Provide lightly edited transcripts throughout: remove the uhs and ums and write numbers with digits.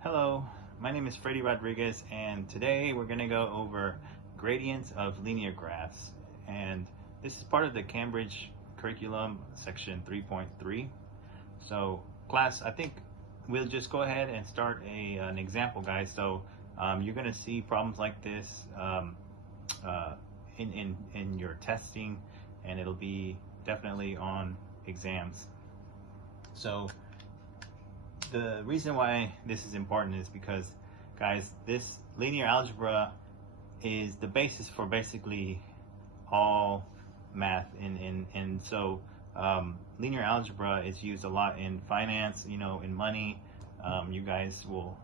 Hello, my name is Freddy Rodriguez, and today we're going to go over gradients of linear graphs. And this is part of the Cambridge curriculum, section 3.3. So class, I think we'll just go ahead and start an example, guys. So you're going to see problems like this in your testing, and it'll be definitely on exams. So the reason why this is important is because, guys, this linear algebra is the basis for basically all math, and so linear algebra is used a lot in finance, in money. You guys will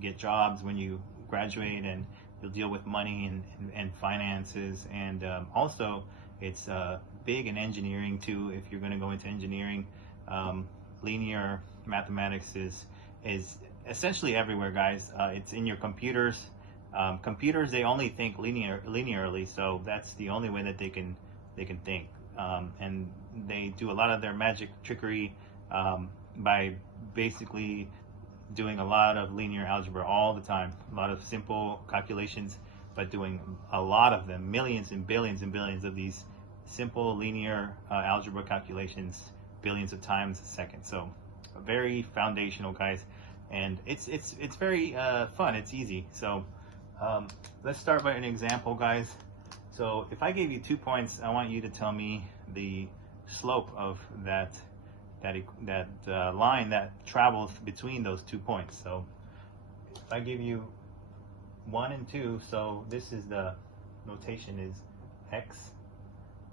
get jobs when you graduate, and you'll deal with money and finances, and also it's big in engineering too. If you're going to go into engineering, linear mathematics is essentially everywhere, guys. It's in your computers. Computers, they only think linearly, so that's the only way that they can think, and they do a lot of their magic trickery by basically doing a lot of linear algebra all the time, a lot of simple calculations, but doing a lot of them, millions and billions of these simple linear algebra calculations billions of times a second. So very foundational, guys, and it's very fun. It's easy. So let's start by an example, guys. So if I gave you 2 points, I want you to tell me the slope of that line that travels between those 2 points. So if I give you 1 and 2, so this is the notation is x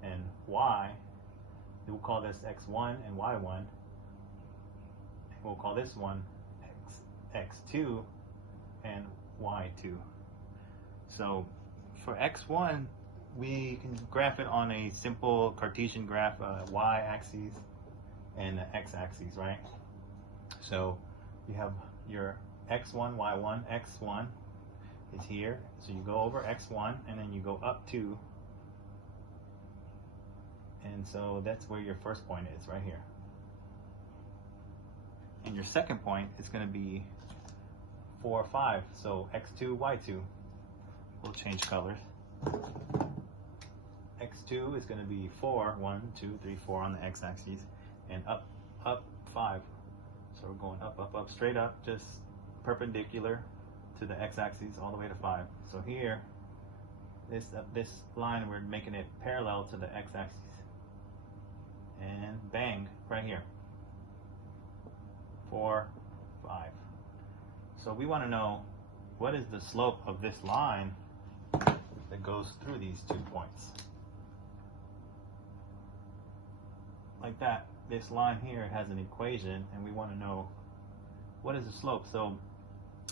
and y. We'll call this x1 and y1. We'll call this one x2 and y2. So for x1, we can graph it on a simple Cartesian graph, y-axis and x-axis, right? So you have your x1, y1, x1 is here. So you go over x1 and then you go up 2. And so that's where your first point is, right here. And your second point is going to be 4, 5. So x2, y2. We'll change colors. x2 is going to be 4, 1, 2, 3, 4 on the x-axis, and up 5. So we're going up, straight up, just perpendicular to the x-axis all the way to 5. So here, this line, we're making it parallel to the x-axis. And bang, right here. 4, 5. So we want to know what is the slope of this line that goes through these 2 points. Like that, this line here has an equation, and we want to know what is the slope. So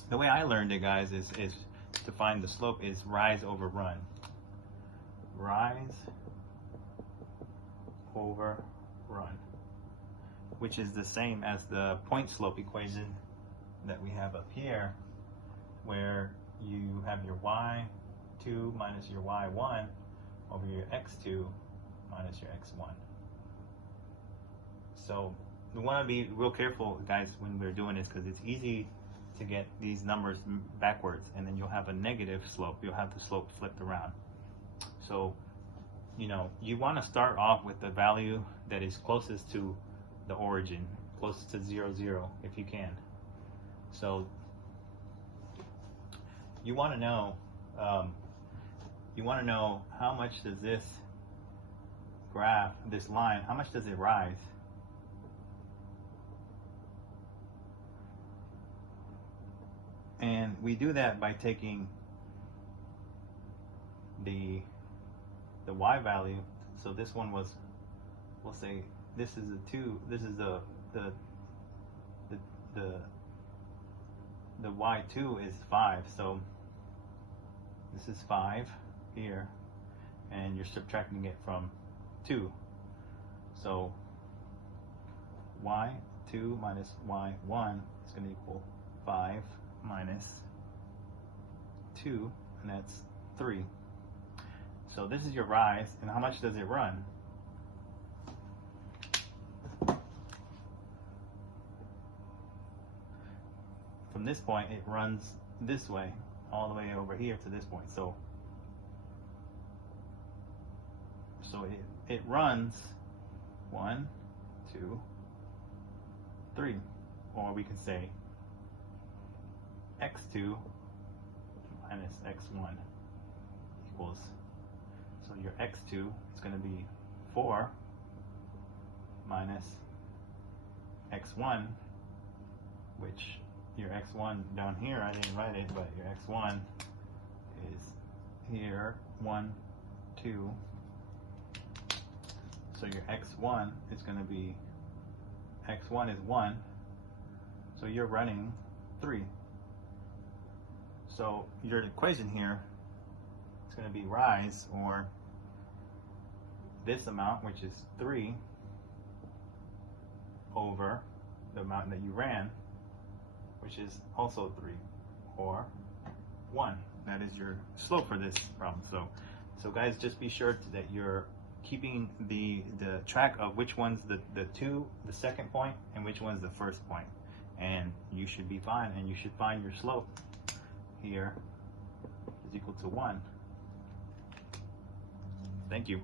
the way I learned it, guys, is to find the slope is rise over run. Rise over run, which is the same as the point slope equation that we have up here, where you have your y2 minus your y1 over your x2 minus your x1. So we want to be real careful, guys, when we're doing this, because it's easy to get these numbers backwards, and then you'll have a negative slope. You'll have the slope flipped around. So you want to start off with the value that is closest to the origin, closest to 0, 0, if you can. So you want to know how much does this graph, this line, how much does it rise? And we do that by taking the y value. So this one was, we'll say this is a 2, this is the y2 is 5, so this is 5 here, and you're subtracting it from 2. So y2 minus y1 is going to equal 5 minus 2, and that's 3. So this is your rise, and how much does it run? from this point, it runs this way, all the way over here to this point. So it runs 1, 2, 3, or we can say x2 minus x1 equals, so your x2 is going to be 4 minus x1, which your x1 down here, I didn't write it, but your x1 is here, 1, 2. So your x1 is going to be, x1 is 1, so you're running 3. So your equation here is going to be rise, or this amount, which is 3, over the amount that you ran, which is also 3, or 1. That is your slope for this problem. So guys, just be sure that you're keeping the track of which one's the second point and which one's the first point, and you should be fine, and you should find your slope here is equal to 1. Thank you.